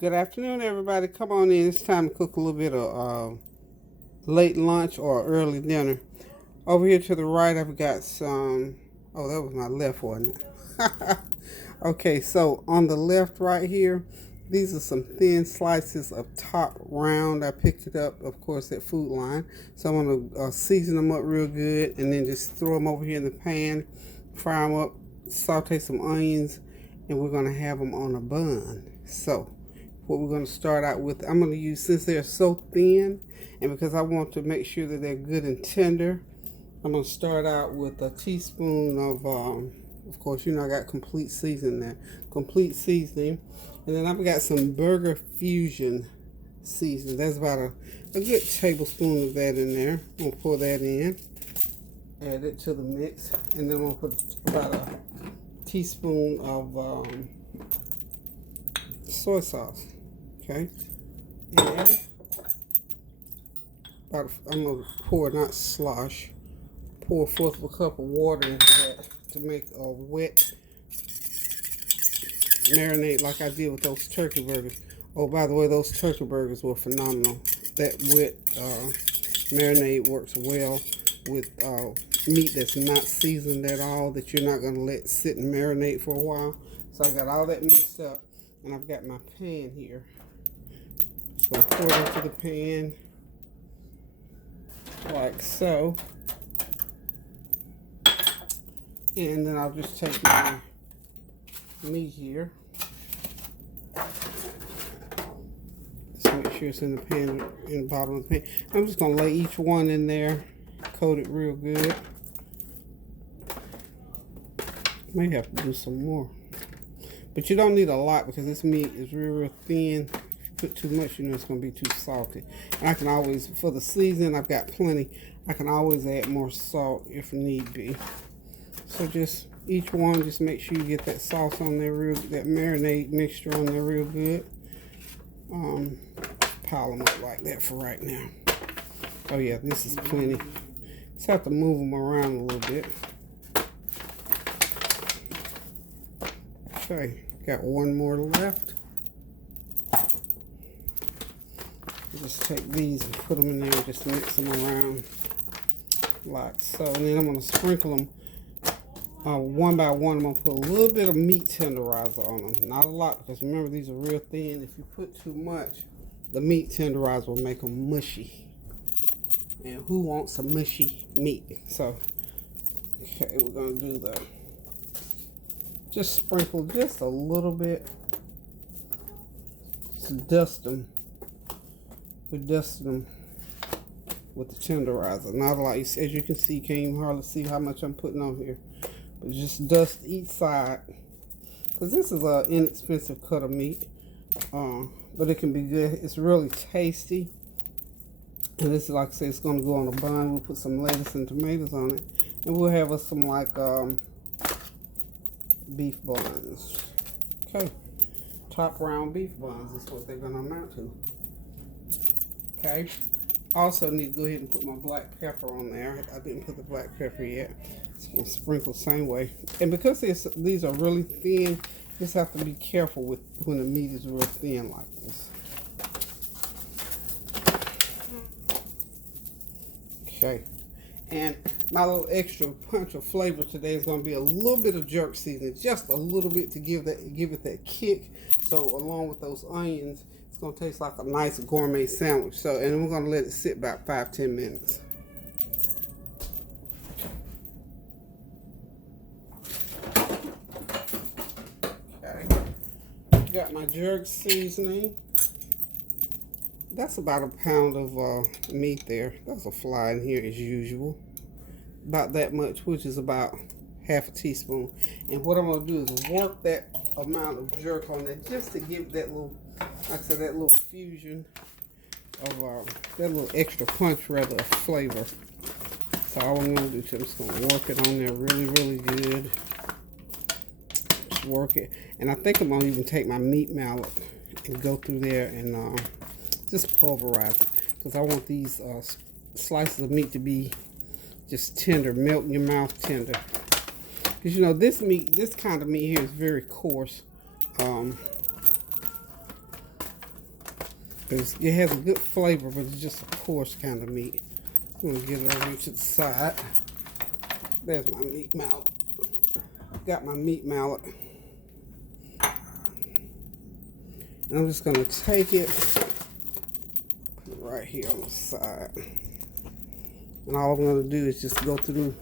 Good afternoon, everybody. Come on in. It's time to cook a little bit of late lunch or early dinner. Over here to the right, I've got some. Oh, that was my left, wasn't it? Okay, so on the left right here, these are some thin slices of top round. I picked it up, of course, at Food Line. So I'm going to season them up real good and then just throw them over here in the pan, fry them up, saute some onions, and we're going to have them on a bun. So what we're going to start out with, I'm going to use, since they're so thin, and because I want to make sure that they're good and tender, I'm going to start out with a teaspoon of course, you know I got complete seasoning there. Complete seasoning. And then I've got some Burger Fusion seasoning. That's about a good tablespoon of that in there. I'm going to pour that in. Add it to the mix. And then I'm going to put about a teaspoon of soy sauce. Okay. And I'm going to pour, not slosh, pour a fourth of a cup of water into that to make a wet marinade like I did with those turkey burgers. Oh, by the way, those turkey burgers were phenomenal. That wet marinade works well with meat that's not seasoned at all, that you're not going to let sit and marinate for a while. So I got all that mixed up, and I've got my pan here. So I pour it into the pan like so. And then I'll just take my meat here. Just make sure it's in the pan, in the bottom of the pan. I'm just going to lay each one in there, coat it real good. May have to do some more. But you don't need a lot because this meat is real thin. If you put too much, you know it's going to be too salty. And I can always, for the seasoning, I've got plenty. I can always add more salt if need be. So just each one, just make sure you get that sauce on there real, that marinade mixture on there real good. Pile them up like that for right now. Oh yeah, this is plenty. Just have to move them around a little bit. Okay, got one more left. Just take these and put them in there and just mix them around like so. And then I'm going to sprinkle them one by one. I'm going to put a little bit of meat tenderizer on them. Not a lot, because remember, these are real thin. If you put too much, the meat tenderizer will make them mushy. And who wants some mushy meat? So, okay, we're going to do just sprinkle just a little bit. Just dust them. We dust them with the tenderizer. Not a lot. As you can see, you can't even hardly see how much I'm putting on here. But just dust each side, because this is an inexpensive cut of meat, but it can be good. It's really tasty, and this is, like I said, it's going to go on a bun. We'll put some lettuce and tomatoes on it, and we'll have us some like beef buns. Okay, top round beef buns is what they're going to amount to. Okay, also need to go ahead and put my black pepper on there. I didn't put the black pepper yet. Just gonna sprinkle the same way. And because these are really thin, just have to be careful with when the meat is real thin like this. Okay, and my little extra punch of flavor today is going to be a little bit of jerk seasoning, just a little bit to give it that kick. So along with those onions, it's going to taste like a nice gourmet sandwich. So, and we're going to let it sit about 5-10 minutes. Got my jerk seasoning. That's about a pound of meat there. That's a fly in here as usual. About that much, which is about half a teaspoon. And what I'm going to do is work that amount of jerk on there just to give that little, like I said, that little fusion of that little extra punch, rather, of flavor. So all I'm going to do is I'm just going to work it on there really, really good. Work it, and I think I'm gonna even take my meat mallet and go through there and just pulverize it, because I want these slices of meat to be just tender, melt in your mouth tender. Because you know this meat, this kind of meat here is very coarse. It has a good flavor, but it's just a coarse kind of meat. I'm gonna get it over to the side. There's my meat mallet. Got my meat mallet. And I'm just gonna take it, put it right here on the side. And all I'm gonna do is just go through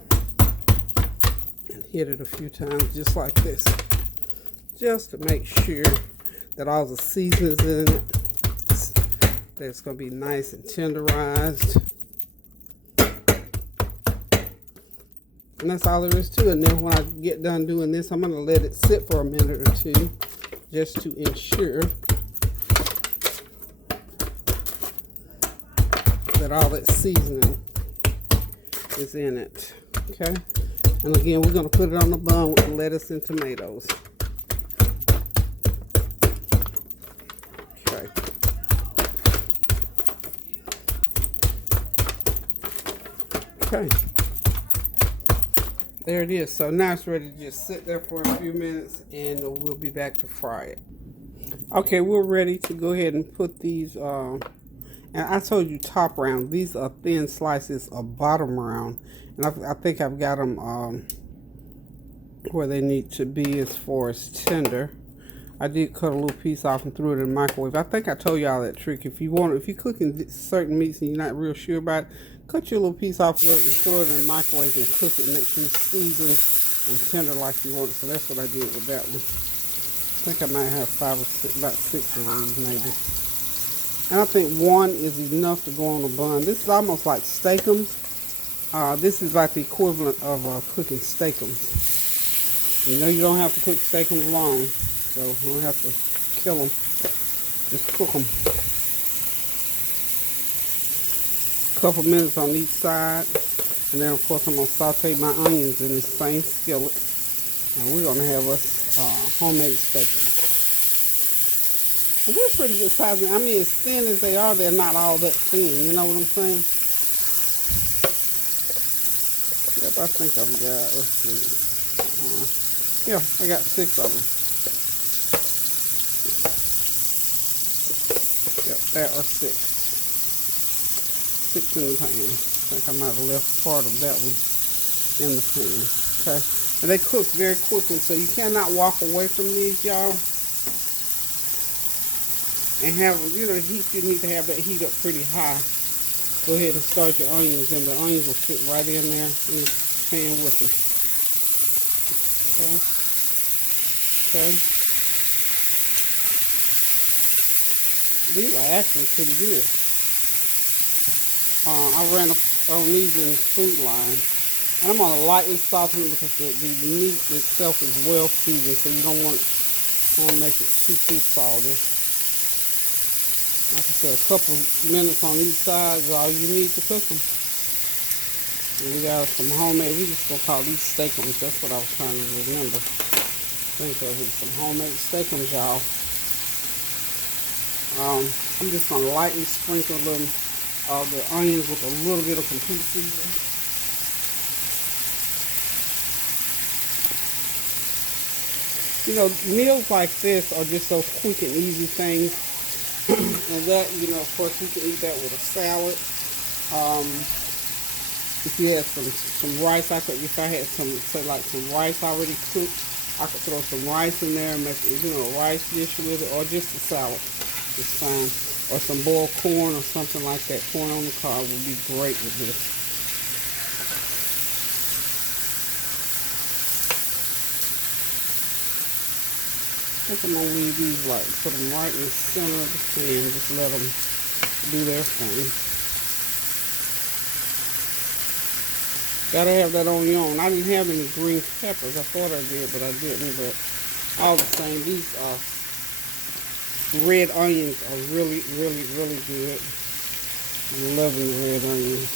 and hit it a few times just like this. Just to make sure that all the seasonings in it, that it's gonna be nice and tenderized. And that's all there is to it. And then when I get done doing this, I'm gonna let it sit for a minute or two just to ensure that all that seasoning is in it. Okay? And again, we're gonna put it on the bun with the lettuce and tomatoes. Okay. Okay. There it is. So now it's ready to just sit there for a few minutes and we'll be back to fry it. Okay, we're ready to go ahead and put these, and I told you top round. These are thin slices of bottom round. And I think I've got them where they need to be as far as tender. I did cut a little piece off and threw it in the microwave. I think I told y'all that trick. If you're cooking certain meats and you're not real sure about it, cut your little piece off of it and throw it in the microwave and cook it. Make sure it's seasoned and tender like you want it. So that's what I did with that one. I think I might have about six of these maybe. And I think one is enough to go on the bun. This is almost like Steakums. This is like the equivalent of cooking Steakums. You know you don't have to cook Steakums long, so you don't have to kill them. Just cook them. Couple minutes on each side, and then of course I'm going to saute my onions in the same skillet, and we're going to have us homemade Steakums. And they're pretty good size. I mean, as thin as they are, they're not all that thin, you know what I'm saying? Yep, I think I've got, let's see, yeah, I got 6 of them. Yep, there are 6. 6 in the pan. I think I might have left part of that one in the pan. Okay. And they cook very quickly, so you cannot walk away from these, y'all. And have, you know, heat, you need to have that heat up pretty high. Go ahead and start your onions, and the onions will fit right in there in the pan with them. Okay. Okay. These are actually pretty good. I ran on these in Food Line, and I'm gonna lightly soften them because the meat itself is well seasoned, so you don't want to make it too salty. Like I said, a couple minutes on each side is all you need to cook them. And we got some homemade. We just gonna call these Steakums. That's what I was trying to remember. Think of it, some homemade Steakums, y'all. I'm just gonna lightly sprinkle them. The onions with a little bit of complete seasoning. You know, meals like this are just those quick and easy things. And that, you know, of course, you can eat that with a salad. If you had some rice, if I had some rice already cooked, I could throw some rice in there and make, you know, a rice dish with it, or just a salad. It's fine. Or some boiled corn or something like that. Corn on the cob would be great with this. I think I'm going to leave these, put them right in the center of the pan. Just let them do their thing. Gotta have that on your own. I didn't have any green peppers. I thought I did, but I didn't. But all the same, these red onions are really, really, really good. I'm loving the red onions.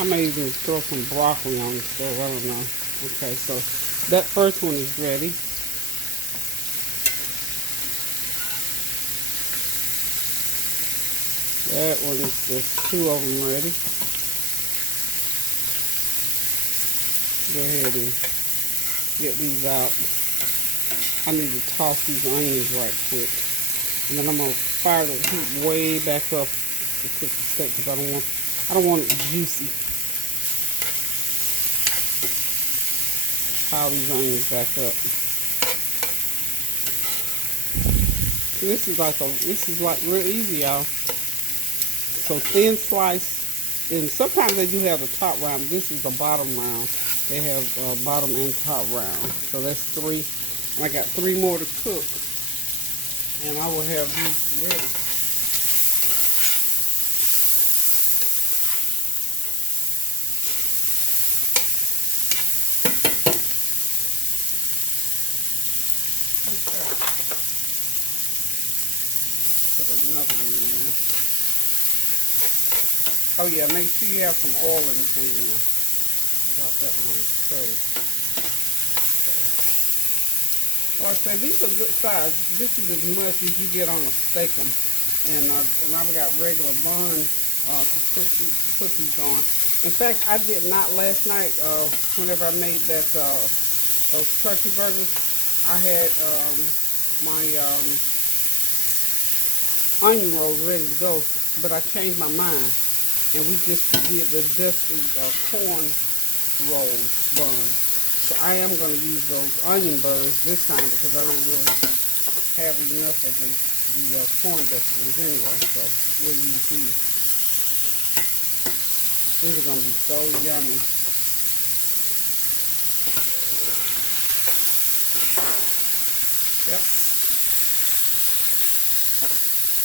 I may even throw some broccoli on the stove. I don't know. Okay, so that first one is ready. That one is just 2 of them ready. Go ahead and get these out. I need to toss these onions right quick. And then I'm gonna fire the heat way back up to cook the steak because I don't want it juicy. Pile these onions back up. This is like real easy, y'all. So thin slice, and sometimes they do have the top round. This is the bottom round. They have bottom and top round. So that's 3. And I got 3 more to cook, and I will have these ready. Put another one in there. Oh yeah, make sure you have some oil in the thing now. Drop that one on the stove. Like I say, these are good size. This is as much as you get on a Steakum, and I've got regular buns to put these on. In fact, I did not last night. Whenever I made those turkey burgers, I had my onion rolls ready to go, but I changed my mind, and we just did the dusty corn roll bun. So I am going to use those onion buns this time because I don't really have enough of the corn dusty ones anyway. So we'll use these. These are going to be so yummy. Yep.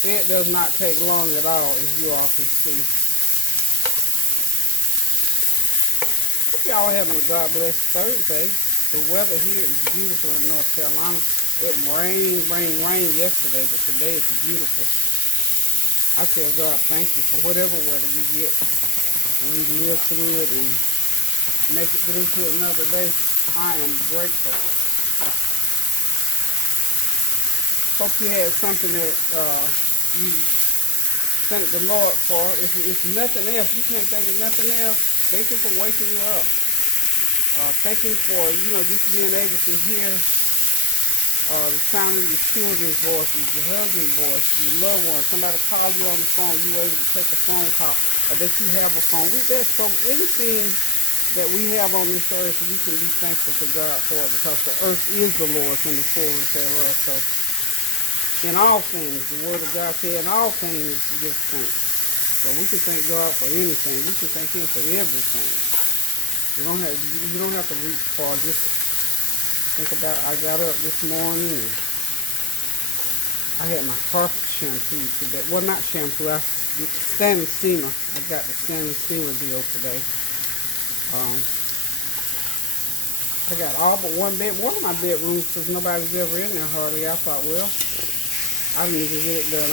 It does not take long at all, as you all can see. Hope y'all are having a God bless Thursday. The weather here is beautiful in North Carolina. It rained yesterday, but today it's beautiful. I tell God, thank you for whatever weather we get, and we live through it and make it through to another day. I am grateful. Hope you had something that you thank the Lord for. If nothing else, you can't think of nothing else. Thank you for waking you up. Thank you for, just being able to hear the sound of your children's voices, your husband's voice, your loved ones. Somebody call you on the phone, you were able to take a phone call, or that you have a phone. There's so anything that we have on this earth, we can be thankful to God for it, because the earth is the Lord's and the fullness thereof. So in all things, the word of God said, in all things give thanks. So we can thank God for anything. We can thank Him for everything. You don't have to reach far. Just think about, I got up this morning and I had my carpet shampoo today. Well, not shampoo, standing steamer. I got the standing steamer deal today. I got all but one of my bedrooms, because nobody's ever in there hardly. I thought, well, I didn't even get it done.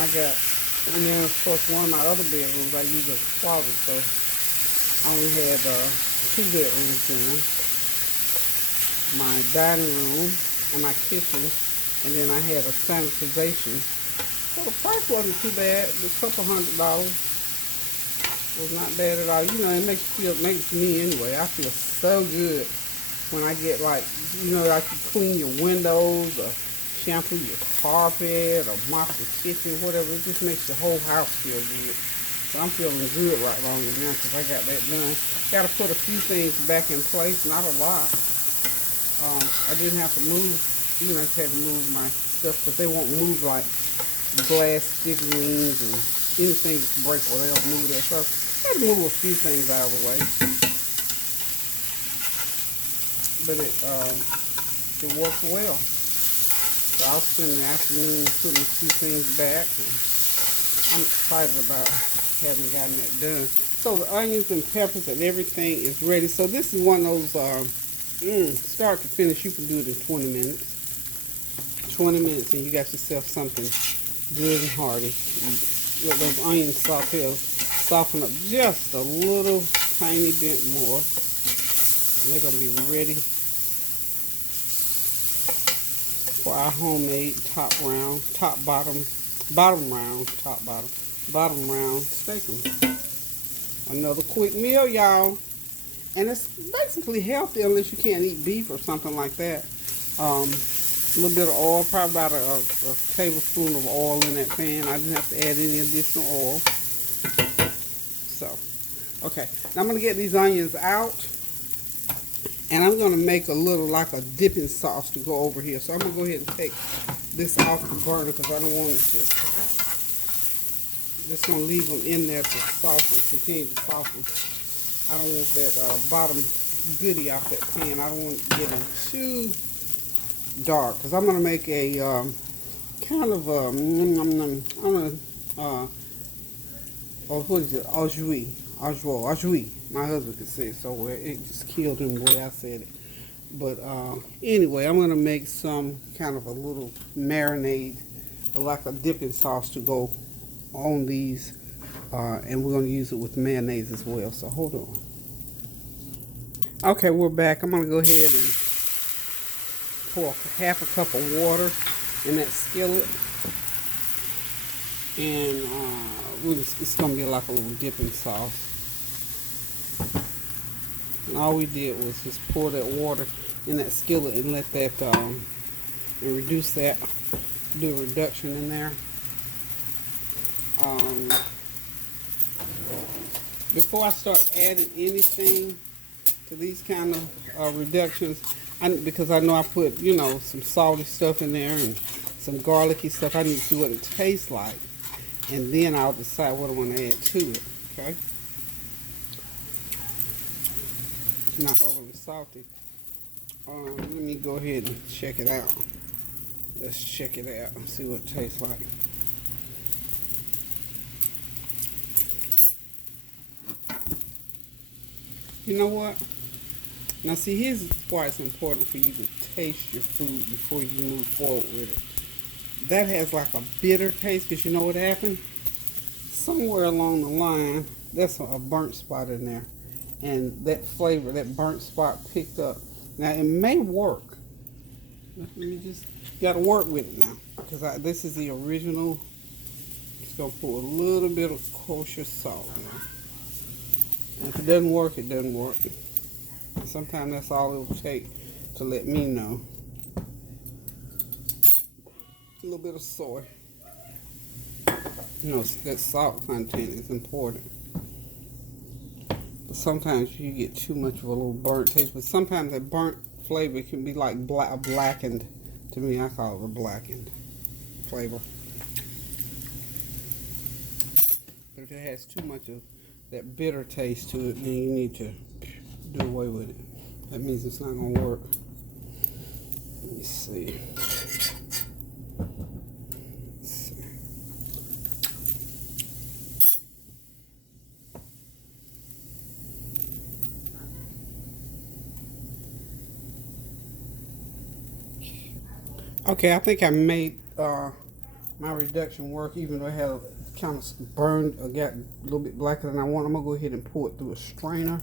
And then of course one of my other bedrooms I use as a closet, so I only had 2 bedrooms done. My dining room and my kitchen, and then I had a sanitization. So the price wasn't too bad. A couple $100 was not bad at all. It makes me anyway. I feel so good when I get like you clean your windows, or shampoo your carpet, or mop the kitchen, whatever. It just makes the whole house feel good. So I'm feeling good right along now because I got that done. Got to put a few things back in place, not a lot. I didn't have to move, I just had to move my stuff because they won't move like glass figurines and anything that's breakable. They don't move that. So I had to move a few things out of the way. But it worked well. So I'll spend the afternoon putting a few things back. And I'm excited about having gotten that done. So the onions and peppers and everything is ready. So this is one of those, start to finish, you can do it in 20 minutes. 20 minutes and you got yourself something good and hearty to eat. Let those onions soften up just a little tiny bit more. And they're going to be ready for our homemade bottom round steakums. Another quick meal, y'all. And it's basically healthy unless you can't eat beef or something like that. A little bit of oil, probably about a tablespoon of oil in that pan. I didn't have to add any additional oil. So, okay. Now I'm going to get these onions out. And I'm going to make a little like a dipping sauce to go over here. So I'm going to go ahead and take this off the burner because I don't want it to. Just going to leave them in there to soften, continue to soften. I don't want that bottom goodie off that pan. I don't want it getting too dark because I'm going to make a kind of a, what is it? Au jus. My husband could say it so well. It just killed him the way I said it. But anyway, I'm going to make some kind of a little marinade, like a dipping sauce to go on these. And we're going to use it with mayonnaise as well. So hold on. Okay, we're back. I'm going to go ahead and pour half a cup of water in that skillet. And it's going to be like a little dipping sauce. And all we did was just pour that water in that skillet and let that, and reduce that, do a reduction in there. Before I start adding anything to these kind of reductions, because I know I put, some salty stuff in there and some garlicky stuff, I need to see what it tastes like. And then I'll decide what I want to add to it, okay? Not overly salty. Let me go ahead and check it out. Let's check it out and see what it tastes like. You know what? Now see, here's why it's important for you to taste your food before you move forward with it. That has like a bitter taste because you know what happened? Somewhere along the line, that's a burnt spot in there. And that flavor, that burnt spot picked up. Now it may work. You just got to work with it now. Because this is the original. Just going to pour a little bit of kosher salt now. And if it doesn't work, it doesn't work. Sometimes that's all it'll take to let me know. A little bit of soy. That salt content is important. But sometimes you get too much of a little burnt taste. But sometimes that burnt flavor can be like blackened. To me, I call it a blackened flavor. But if it has too much of that bitter taste to it, then you need to do away with it. That means it's not going to work. Let me see. Okay, I think I made my reduction work, even though I had kind of burned or got a little bit blacker than I want. I'm going to go ahead and pour it through a strainer.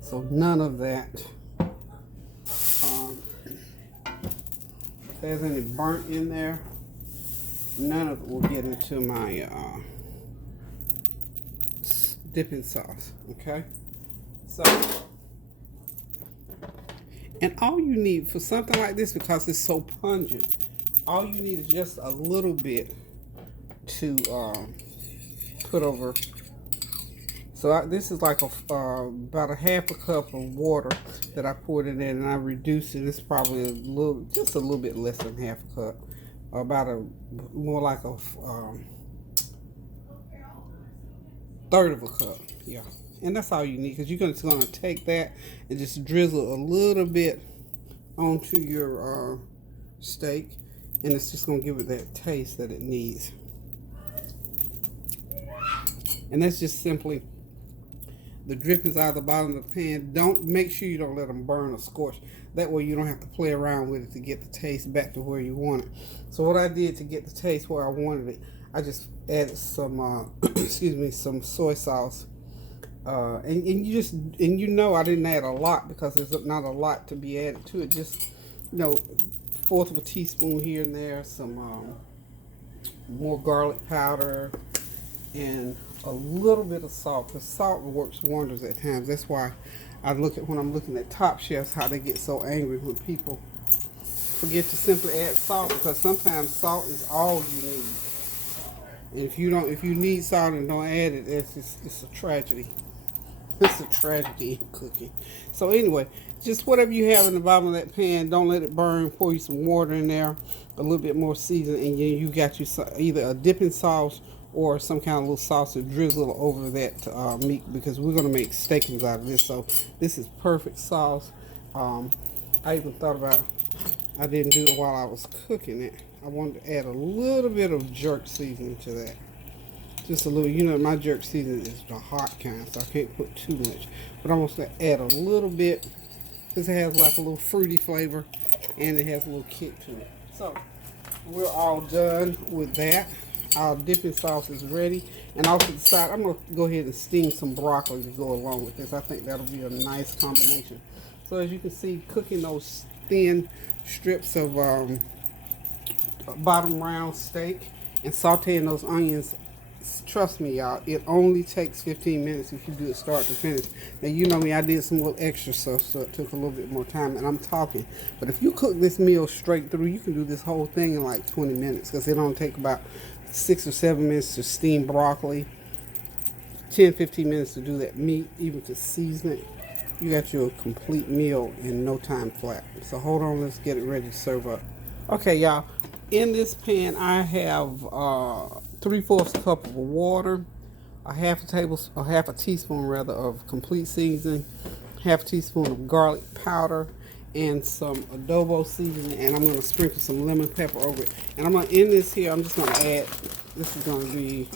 So none of that, if there's any burnt in there, none of it will get into my dipping sauce, okay? So, and all you need for something like this, because it's so pungent, all you need is just a little bit to put over. So this is like about a half a cup of water that I poured in there, and I reduced it. It's probably just a little bit less than half a cup, more like a third of a cup, yeah. And that's all you need, because you're just going to take that and just drizzle a little bit onto your steak, and it's just going to give it that taste that it needs. And that's just simply the drippings out of the bottom of the pan. Make sure you don't let them burn or scorch. That way you don't have to play around with it to get the taste back to where you want it. So what I did to get the taste where I wanted it, I just added some some soy sauce. And I didn't add a lot because there's not a lot to be added to it. Just, fourth of a teaspoon here and there, some more garlic powder, and a little bit of salt, because salt works wonders at times. That's why when I'm looking at Top Chefs, how they get so angry when people forget to simply add salt, because sometimes salt is all you need. And if you need salt and don't add it, it's a tragedy. It's a tragedy in cooking. So anyway, just whatever you have in the bottom of that pan, don't let it burn. Pour you some water in there, a little bit more seasoning, and you got you either a dipping sauce or some kind of little sauce to drizzle over that meat, because we're going to make steakums out of this. So this is perfect sauce. I even thought about, I didn't do it while I was cooking it. I wanted to add a little bit of jerk seasoning to that. Just a little, you know, my jerk seasoning is the hot kind, so I can't put too much. But I'm going to add a little bit, because it has like a little fruity flavor, and it has a little kick to it. So, we're all done with that. Our dipping sauce is ready. And off to the side, I'm going to go ahead and steam some broccoli to go along with this. I think that'll be a nice combination. So, as you can see, cooking those thin strips of bottom round steak and sauteing those onions, trust me, y'all, it only takes 15 minutes if you do it start to finish. Now, you know me, I did some little extra stuff, so it took a little bit more time, and I'm talking. But if you cook this meal straight through, you can do this whole thing in like 20 minutes, because it don't take about 6 or 7 minutes to steam broccoli, 10-15 minutes to do that meat, even to season it. You got your complete meal in no time flat. So hold on, let's get it ready to serve up. Okay, y'all, in this pan I have 3/4 cup of water, a half a teaspoon rather of complete seasoning, half a teaspoon of garlic powder, and some adobo seasoning, and I'm going to sprinkle some lemon pepper over it. And I'm going to, in this here, I'm just going to add, this is going to be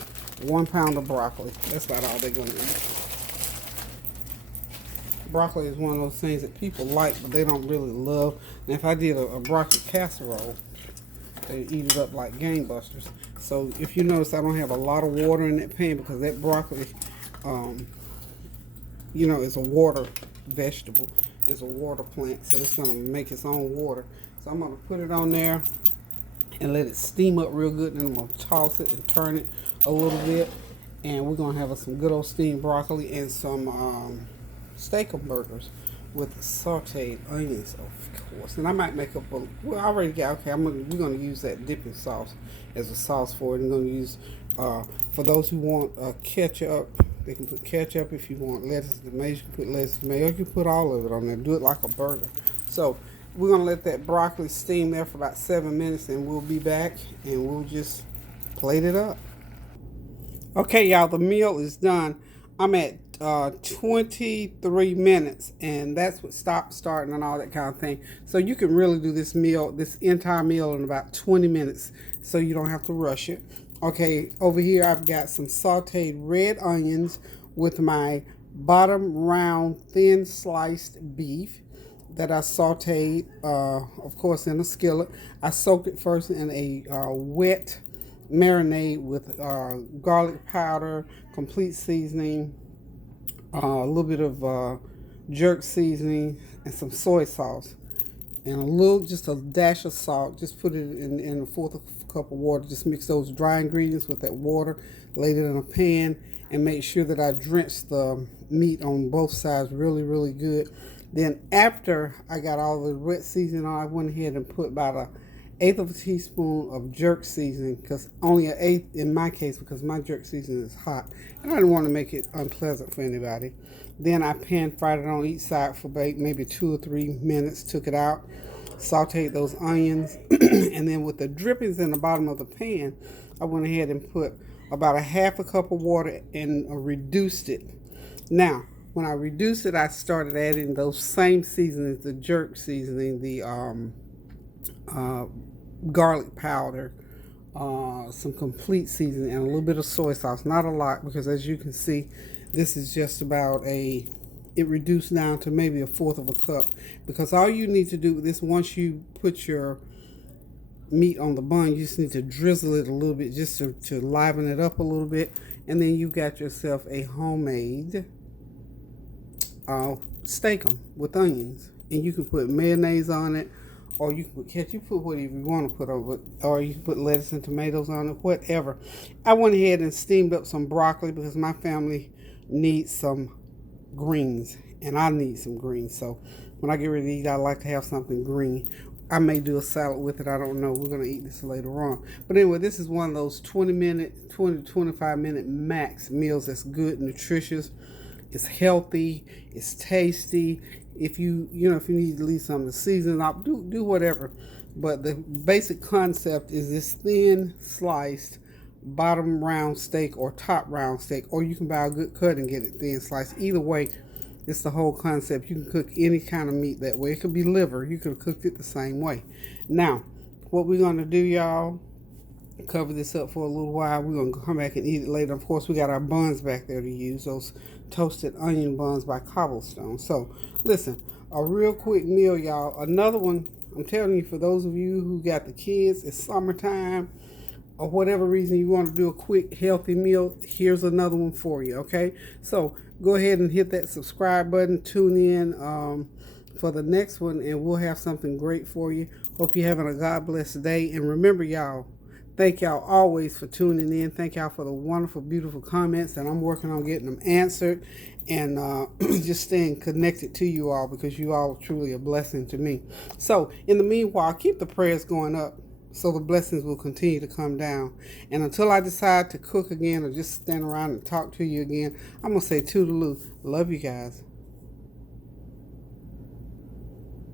1 pound of broccoli. That's about all they're going to eat. Broccoli is one of those things that people like, but they don't really love. And if I did a broccoli casserole, they'd eat it up like gangbusters. So if you notice, I don't have a lot of water in that pan, because that broccoli, you know, is a water vegetable. It's a water plant, so it's going to make its own water. So I'm going to put it on there and let it steam up real good. And I'm going to toss it and turn it a little bit. And we're going to have some good old steamed broccoli and some Steakum burgers with sauteed onions, of course. And I might make up a, well, I already got, okay, we're going to use that dipping sauce as a sauce for it. I'm going to use, for those who want ketchup, they can put ketchup. If you want lettuce and tomato, you can put lettuce and tomato. You can put all of it on there. Do it like a burger. So we're going to let that broccoli steam there for about 7 minutes, and we'll be back, and we'll just plate it up. Okay, y'all, the meal is done. I'm at 23 minutes, and that's what stop, starting, and all that kind of thing. So you can really do this meal, this entire meal, in about 20 minutes, so you don't have to rush it. Okay, over here I've got some sauteed red onions with my bottom round thin sliced beef that I sauteed, of course, in a skillet. I soaked it first in a wet marinade with garlic powder, complete seasoning, a little bit of jerk seasoning, and some soy sauce, and just a dash of salt. Just put it in a 1/4 cup of water. Just mix those dry ingredients with that water, lay it in a pan, and make sure that I drench the meat on both sides really, really good. Then after I got all the wet seasoning on, I went ahead and put about 1/8 of a teaspoon of jerk seasoning, because only 1/8 in my case, because my jerk seasoning is hot, and I didn't want to make it unpleasant for anybody. Then I pan fried it on each side for maybe 2 or 3 minutes, took it out, sauteed those onions, and then with the drippings in the bottom of the pan, I went ahead and put about 1/2 cup of water and reduced it. Now, when I reduced it, I started adding those same seasonings, the jerk seasoning, the garlic powder, some complete seasoning, and a little bit of soy sauce. Not a lot, because as you can see, this is just about it reduced down to maybe 1/4 of a cup, because all you need to do with this, once you put your meat on the bun, you just need to drizzle it a little bit, just to liven it up a little bit, and then you got yourself a homemade steakum with onions. And you can put mayonnaise on it, or you can put ketchup. You put whatever you want to put over it, or you can put lettuce and tomatoes on it, whatever. I went ahead and steamed up some broccoli, because my family needs some greens, and I need some greens. So when I get ready to eat, I like to have something green. I may do a salad with it. I don't know. We're going to eat this later on. But anyway, this is one of those 20 to 25 minute max meals that's good, nutritious. It's healthy. It's tasty. If you need to leave something to season up, do whatever. But the basic concept is this thin sliced bottom round steak or top round steak, or you can buy a good cut and get it thin sliced. Either way, it's the whole concept. You can cook any kind of meat that way. It could be liver. You could have cooked it the same way. Now, what we're going to do, y'all, cover this up for a little while. We're going to come back and eat it later. Of course, we got our buns back there to use, those toasted onion buns by Cobblestone. So, listen, a real quick meal, y'all. Another one, I'm telling you, for those of you who got the kids, it's summertime, or whatever reason you want to do a quick healthy meal, here's another one for you. Okay, so go ahead and hit that subscribe button. Tune in for the next one, and we'll have something great for you. Hope you're having a God blessed day. And remember, y'all, thank y'all always for tuning in. Thank y'all for the wonderful, beautiful comments, and I'm working on getting them answered and just staying connected to you all, because you all are truly a blessing to me. So in the meanwhile, keep the prayers going up so the blessings will continue to come down. And until I decide to cook again or just stand around and talk to you again, I'm going to say toodaloo. Love you guys.